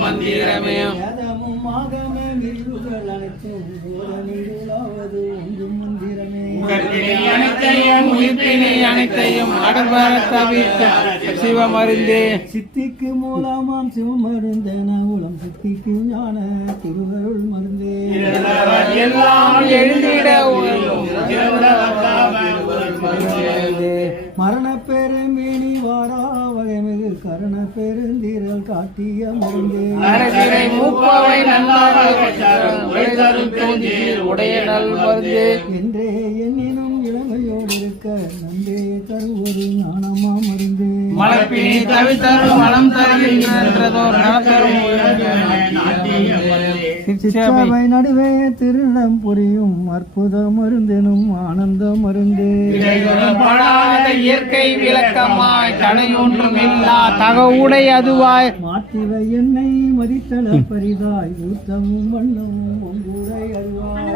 மந்திரமே அனைத்தையும் அடர்வர தவிர்க்க சிவமருந்தே சித்திக்கு மூலமாம் சிவமருந்தன உளம் சித்திக்கு ஞான திருவருள் மருந்தே எல்லாம் எழுந்திட மரண பெருமேனி வாரா வகைமிகு கருண பெருந்திரல் காட்டிய மருந்தே மூப்பாவை உடைய நல் மருந்தே என்றே எண்ணினும் இளமையோடு இருக்க நன்றே தருவது ஞானமா மருந்தே மலப்பினி தவித்தரும் மலம் தருகின்றதோர் நலத்தரும் சிற்சபை நடுவே திருநம் புரியும் அற்புத மருந்தெனும் ஆனந்த மருந்தே இயற்கை விளக்கமாய் தடையொன்றும் இல்லா தகவுடை அதுவாய் மாற்றிவ என்னை மதித்தள பரிதாய் ஊத்தமும் வண்ணமும் ஒங்குடை அதுவாய்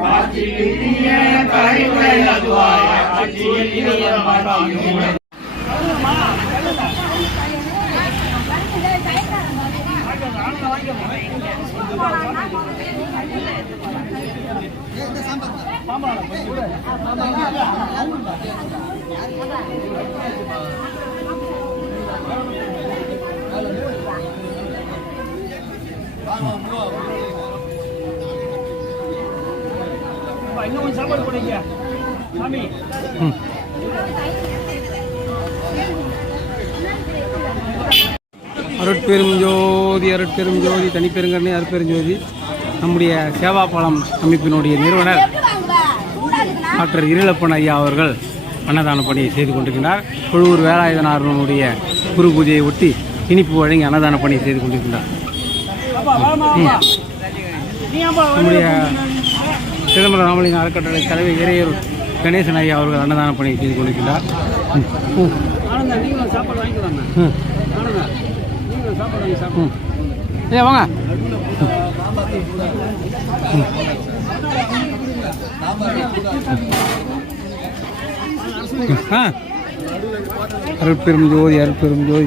இன்னும் சாப்பாடு போடுங்க சாமி. அருட்பெரும் ஜோதி அருட்பெரும் ஜோதி தனிப்பெருங்கண்ணை அருட்பெருஞ்சோதி நம்முடைய சேவாபாலம் அமைப்பினுடைய நிறுவனர் டாக்டர் இருளப்பன் ஐயா அவர்கள் அன்னதான பணியை செய்து கொண்டிருக்கின்றார். கொழுவூர் வேலாயுதனாருடைய குரு பூஜையை ஒட்டி இனிப்பு வழங்கி அன்னதான பணியை செய்து கொண்டிருக்கின்றார். நம்முடைய சிதம்பரம் ராமலிங்க அறக்கட்டளை தலைவர் இறையூர் கணேசன் ஐயா அவர்கள் அன்னதான பணியை செய்து கொண்டிருக்கின்றார். ஏ வாங்க அருட்பெரும் ஜோதி அருட்பெரும் ஜோதி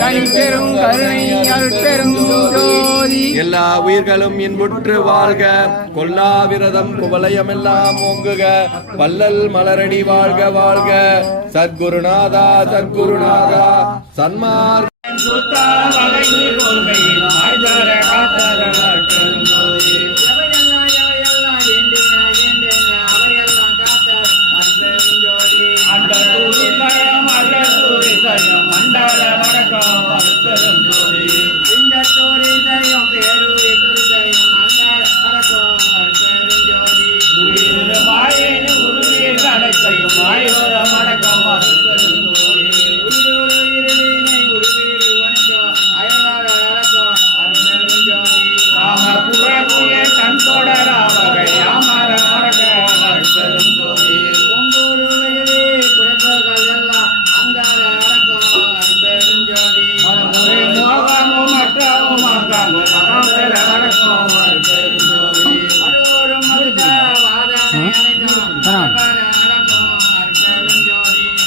தனிப்பெரும் எல்லா உயிர்களும் இன்புற்று வாழ்க. கொல்லாவிரதம் குவலயமெல்லாம் ஓங்குக. வள்ளல் மலரடி வாழ்க வாழ்க. சத்குருநாதா சத்குருநாதா சன்மார் Putra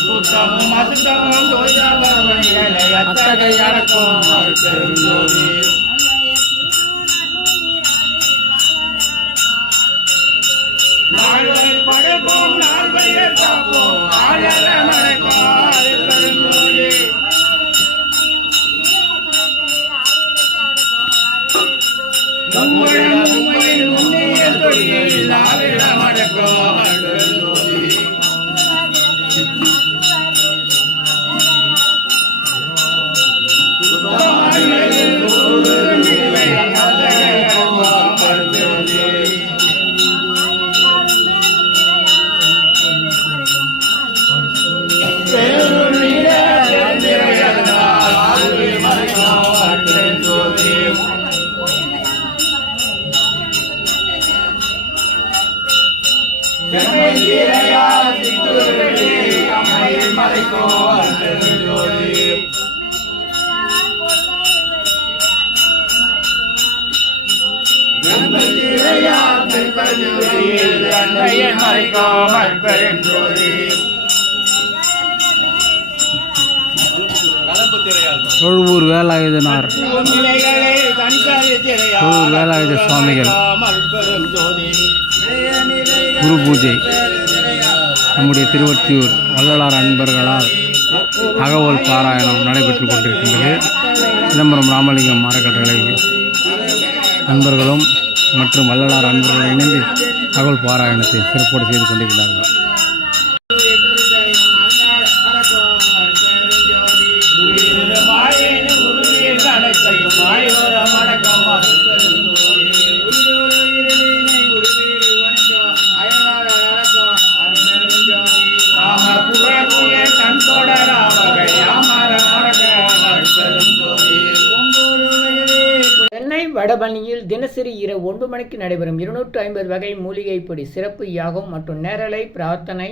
சுத்தமும் அசுத்தமும் தோய்தவர்களை அத்தகை அடக்கும் பெருஞ்சோதி நாள்வை படைப்போம் நாள்வையை காப்போம் ஆழல மறைக்கும் பெருஞ்சோதி மும்மையில் உண்மையை தொழில் ஆவிட மடக்கும் பெருஞ்சோதி தொழுவூர் வேலாயுதனார் தொழுவூர் வேலாயுத சுவாமிகள் குரு பூஜை நம்முடைய திருவொற்றியூர் வள்ளலார் அன்பர்களால் அகவல் பாராயணம் நடைபெற்று கொண்டிருக்கின்றது. சிதம்பரம் ராமலிங்கம் அறக்கட்டளை நண்பர்களும் மற்றும் வள்ளலார் அன்பர்களும் இணைந்து அகவல் பாராயணத்தை சிறப்போடு செய்து கொண்டிருக்கிறார்கள். சென்னை வடபழனியில் தினசரி இரவு 9 மணிக்கு நடைபெறும் 250 வகை மூலிகை பொடி சிறப்பு யாகம் மற்றும் நேரலை பிரார்த்தனை.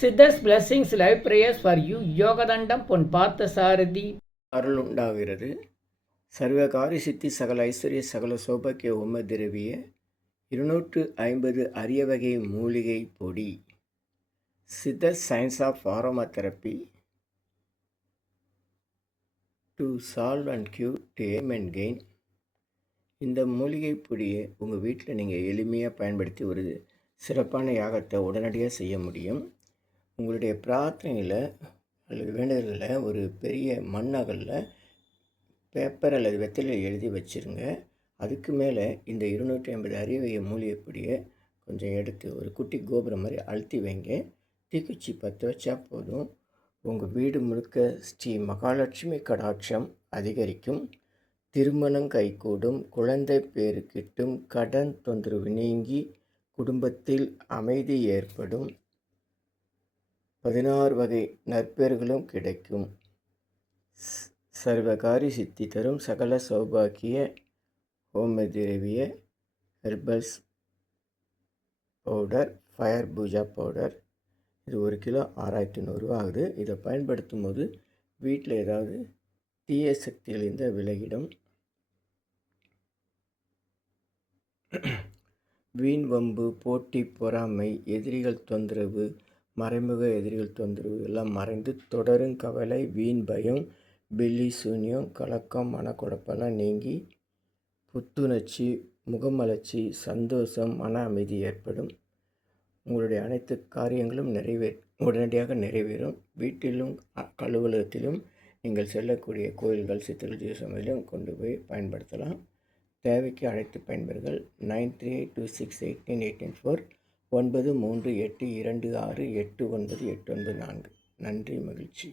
சித்தர்ஸ் blessings live prayers for you. யோகதண்டம் பொன் பார்த்த சாரதி அருள் உண்டாகிறது. சர்வகாரி சித்தி சகல ஐஸ்வர்ய சகல சௌபாக்கிய உம திரவிய 250 அரிய வகை மூலிகை பொடி. Siddhars science of aromatherapy to solve and cure to aim and gain. இந்த மூலிகை பொடியை உங்கள் வீட்டில் நீங்கள் எளிமையாக பயன்படுத்தி ஒரு சிறப்பான யாகத்தை உடனடியாக செய்ய முடியும். உங்களுடைய பிரார்த்தனையில் அல்லது வேண்டுதலில் ஒரு பெரிய மண்ணகலில் பேப்பர் அல்லது வெத்தலை எழுதி வச்சுருங்க. அதுக்கு மேலே இந்த 250 அரிய மூலிகை பொடியை கொஞ்சம் எடுத்து ஒரு குட்டி கோபுரம் மாதிரி அழுத்தி வைங்க. தீக்குச்சி 10 வச்சா போதும். உங்கள் வீடு முழுக்க ஸ்ரீ மகாலட்சுமி கடாட்சம் அதிகரிக்கும். திருமணம் கைகூடும். குழந்தை பேறு கிட்டும். கடன் தொந்தரவு நீங்கி குடும்பத்தில் அமைதி ஏற்படும். 16 வகை நற்பேர்களும் கிடைக்கும். சர்வகாரி சித்தி தரும் சகல சௌபாக்கிய ஹோம திரவிய herbals powder, fire puja powder. இது 1 கிலோ 6100 ரூபா ஆகுது. இதை பயன்படுத்தும் போது வீட்டில் ஏதாவது தீய சக்திகளிலிருந்து விலகிடும். வீண் வம்பு, போட்டி, பொறாமை, எதிரிகள் தொந்தரவு, மறைமுக எதிரிகள் தொந்தரவு எல்லாம் மறைந்து தொடரும் கவலை, வீண் பயம், பில்லி சூன்யம், கலக்கம், மனக்குழப்பெல்லாம் நீங்கி புத்துணர்ச்சி, முகமலர்ச்சி, சந்தோஷம், மன அமைதி ஏற்படும். உங்களுடைய அனைத்து காரியங்களும் உடனடியாக நிறைவேறும். வீட்டிலும் அலுவலகத்திலும் நீங்கள் செல்லக்கூடிய கோயில்கள், சித்தர்கள், ஜீவசமையிலும் கொண்டு போய் பயன்படுத்தலாம். தேவைக்கு அழைத்து பயன்பெறுங்கள். 9382689884 9382268984. நன்றி, மகிழ்ச்சி.